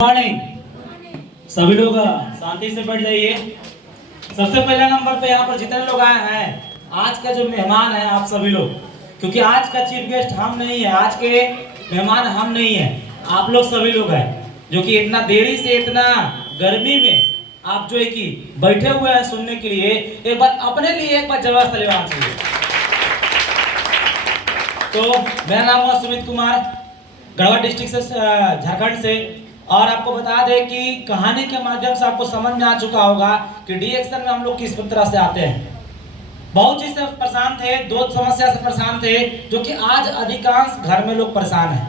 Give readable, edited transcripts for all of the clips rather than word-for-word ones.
Morning. सभी लोग शांति से बैठ जाइए। सबसे पहले नंबर पे यहाँ पर जितने लोग आए हैं, आज का जो मेहमान है आप सभी लोग, क्योंकि आज का चीफ गेस्ट हम नहीं है, आज के मेहमान हम नहीं है, आप लोग सभी लोग हैं, जो कि इतना देरी से इतना गर्मी में आप जो है कि बैठे हुए हैं सुनने के लिए। एक बार अपने लिए एक बार जबरदस्त तालियां चाहिए। तो मेरा नाम हुआ सुमित कुमार, गढ़वा डिस्ट्रिक्ट से, झारखंड से। और आपको बता दें कि कहानी के माध्यम से आपको समझ में आ चुका होगा कि डी एक्शन में हम लोग किस तरह से आते हैं। बहुत चीज से परेशान थे, दो समस्या से परेशान थे, जो कि आज अधिकांश घर में लोग परेशान हैं।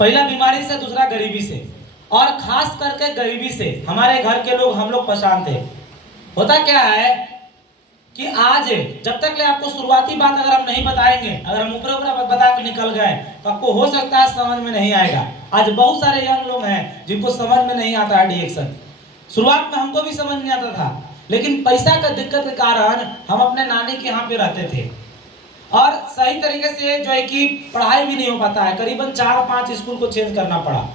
पहला बीमारी से, दूसरा गरीबी से, और खास करके गरीबी से हमारे घर के लोग, हम लोग परेशान थे। होता क्या है कि आज जब तक ले आपको शुरुआती बात अगर हम नहीं बताएंगे, अगर हम ऊपर ऊपर बता के निकल गए तो आपको हो सकता है समझ में नहीं आएगा। आज बहुत सारे यंग लोग हैं जिनको समझ में नहीं आता है डी एक्शन। शुरुआत में हमको भी समझ नहीं आता था, लेकिन पैसा का दिक्कत के कारण हम अपने नानी के यहाँ पे रहते थे और सही तरीके से जो है कि पढ़ाई भी नहीं हो पाता है। करीबन 4-5 स्कूल को चेंज करना पड़ा।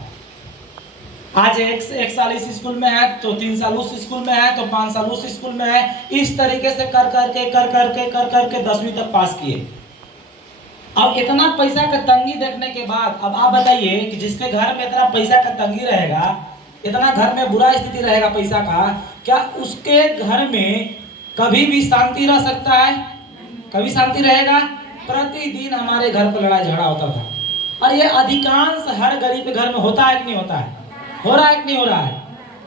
आज एक साल इस स्कूल में है तो 3 साल उस स्कूल में है तो 5 साल उस स्कूल में है। इस तरीके से कर करके 10वीं तक पास किए। अब इतना पैसा का तंगी देखने के बाद अब आप बताइए कि जिसके घर में इतना पैसा का तंगी रहेगा, इतना घर में बुरा स्थिति रहेगा पैसा का, क्या उसके घर में कभी भी शांति रह सकता है? कभी शांति रहेगा? प्रतिदिन हमारे घर पर लड़ाई झगड़ा होता था, और ये अधिकांश हर गरीब के घर में होता है कि नहीं होता है? हो रहा है कि नहीं हो रहा है?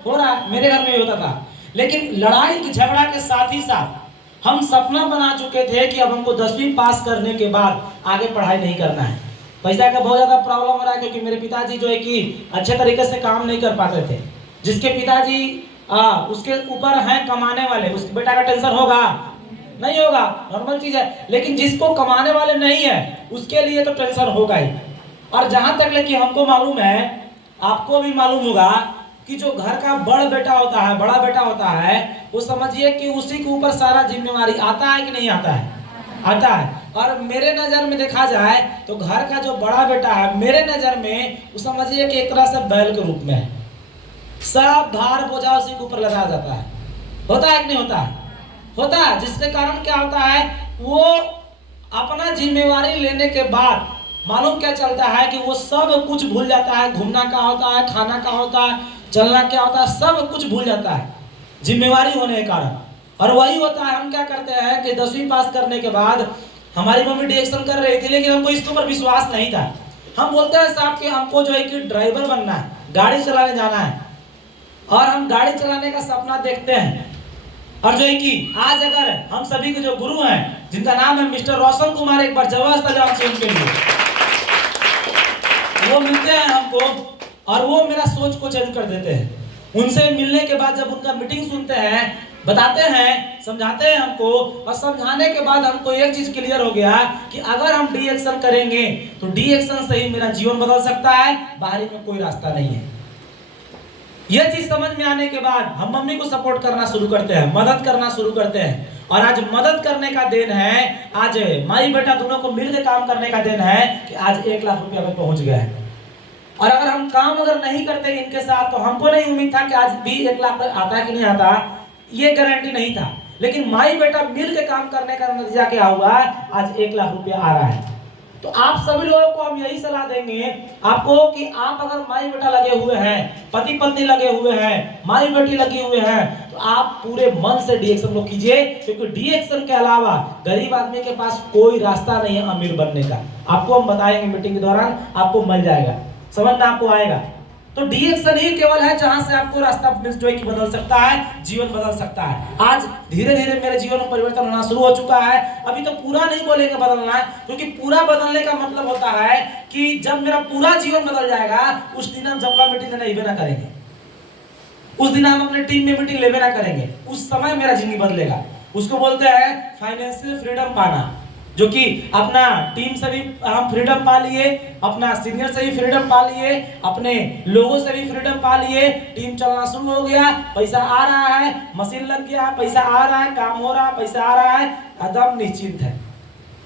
हो रहा है। मेरे घर में भी होता था। लेकिन लड़ाई की झगड़ा के साथ ही साथ हम सपना बना चुके थे कि अब हमको 10वीं पास करने के बाद आगे पढ़ाई नहीं करना है। पैसा का बहुत ज्यादा प्रॉब्लम हो रहा है, क्योंकि मेरे पिताजी जो है कि अच्छे तरीके से काम नहीं कर पाते थे। जिसके पिताजी उसके ऊपर हैं कमाने वाले, उसके बेटा का टेंशन होगा? नहीं होगा, नॉर्मल चीज है। लेकिन जिसको कमाने वाले नहीं है उसके लिए तो टेंशन होगा ही। और जहां तक लेके हमको मालूम है, आपको भी मालूम होगा कि जो घर का बड़ा बेटा होता है, वो समझिए कि उसी के ऊपर सारा जिम्मेवारी आता है कि नहीं आता है? आता है। और मेरे नजर में देखा जाए तो घर का जो बड़ा बेटा है, मेरे नजर में वो समझिए कि एक तरह से बैल के रूप में है। सब भार बोझा उसी के ऊपर लगाया जाता है। होता है कि नहीं होता है? होता है। जिसके कारण क्या होता है, वो अपना जिम्मेवारी लेने के बाद मालूम क्या चलता है कि वो सब कुछ भूल जाता है। घूमना क्या होता है, खाना क्या होता है, चलना क्या होता है, सब कुछ भूल जाता है जिम्मेवारी होने के कारण। और वही होता है, हम क्या करते हैं कि 10वीं पास करने के बाद हमारी मम्मी डी एक्शन कर रही थी, लेकिन हमको इसके ऊपर विश्वास नहीं था। हम बोलते हैं साहब कि हमको जो है कि ड्राइवर बनना है, गाड़ी चलाने जाना है, और हम गाड़ी चलाने का सपना देखते हैं। और जो है कि आज अगर हम सभी के जो गुरु हैं, जिनका नाम है मिस्टर रोशन कुमार, एक बार जबरदस्त जवाब से उनके लिए वो मिलते हैं हमको, और वो मेरा सोच को चेंज कर देते हैं। उनसे मिलने के बाद जब उनका मीटिंग सुनते हैं, बताते हैं, समझाते हैं हमको, और समझाने के बाद हमको एक चीज क्लियर हो गया कि अगर हम डी एक्शन करेंगे तो डी एक्शन से ही मेरा जीवन बदल सकता है, बाहरी में कोई रास्ता नहीं है। यह चीज समझ में आने के बाद हम मम्मी को सपोर्ट करना शुरू करते हैं, मदद करना शुरू करते हैं। और आज मदद करने का दिन है, आज माई बेटा दोनों को मिलकर काम करने का दिन है कि आज 1 लाख रुपया में पहुंच गए हैं। और अगर हम काम अगर नहीं करते इनके साथ, तो हमको नहीं उम्मीद था कि आज भी 1 लाख आता कि नहीं आता, ये गारंटी नहीं था। लेकिन माई बेटा मिल के काम करने का नतीजा क्या हुआ, आज 1 लाख रुपया आ रहा है। तो आप सभी लोगों को हम यही सलाह देंगे आपको कि आप अगर माई बेटा लगे हुए हैं, पति पत्नी लगे हुए हैं, माई बेटी लगी हुए हैं, तो आप पूरे मन से डी एक्शन को कीजिए, क्योंकि डी एक्शन के अलावा गरीब आदमी के पास कोई रास्ता नहीं है अमीर बनने का। आपको हम बताएंगे मीटिंग के दौरान, आपको मिल जाएगा, समझ में आपको आएगा। तो डी एक्शन ही केवल है जहां से आपको रास्ता जो है कि बदल सकता है, जीवन बदल सकता है। आज धीरे धीरे मेरे जीवन में परिवर्तन होना शुरू हो चुका है। अभी तो पूरा नहीं बोलेंगे बदलना है, क्योंकि पूरा बदलने का मतलब होता है कि जब मेरा पूरा जीवन बदल जाएगा, उस दिन हम जबका मीटिंग लेवे ना करेंगे, उस दिन हम अपने टीम में मीटिंग लेवे ना करेंगे, उस समय मेरा जिंदगी बदलेगा। उसको बोलते हैं फाइनेंशियल फ्रीडम पाना, जो कि अपना टीम से भी हम फ्रीडम पा लिए, अपना सीनियर से भी फ्रीडम पा लिए, अपने लोगों से भी फ्रीडम पा लिए। टीम चलना शुरू हो गया, पैसा आ रहा है, मशीन लग गया, पैसा आ रहा है, काम हो रहा है, पैसा आ रहा है, एकदम निश्चिंत है।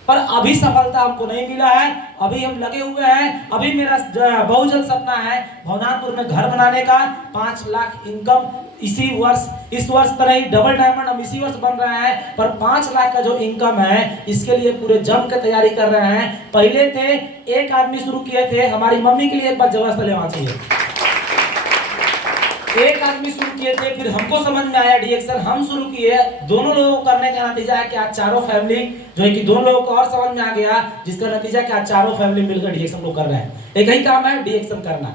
पर अभी सफलता हमको नहीं मिला है। अभी हम लगे हुए हैं, अभी मेरा बहुत जल्द सपना है भवनाथपुर में घर बनाने का, 5 लाख इनकम इसी वर्ष, इस वर्ष तो नहीं, डबल डायमंड हम इसी वर्ष बन रहा है, पर 5 लाख का जो इनकम है इसके लिए पूरे जम के तैयारी कर रहे हैं। पहले थे एक आदमी शुरू किए थे, हमारी मम्मी के लिए एक बार जबरदस्त लेना चाहिए। एक आदमी शुरू किए थे, फिर हमको समझ में आया डीएक्सल, हम शुरू किए, दोनों लोगों को करने का नतीजा है कि आज चारों फैमिली जो है कि दोनों लोगों को और समझ में आ गया, जिसका नतीजा कि आज चारों फैमिली मिलकर डीएक्सल लोग कर रहे हैं। एक ही काम है, डीएक्सल करना।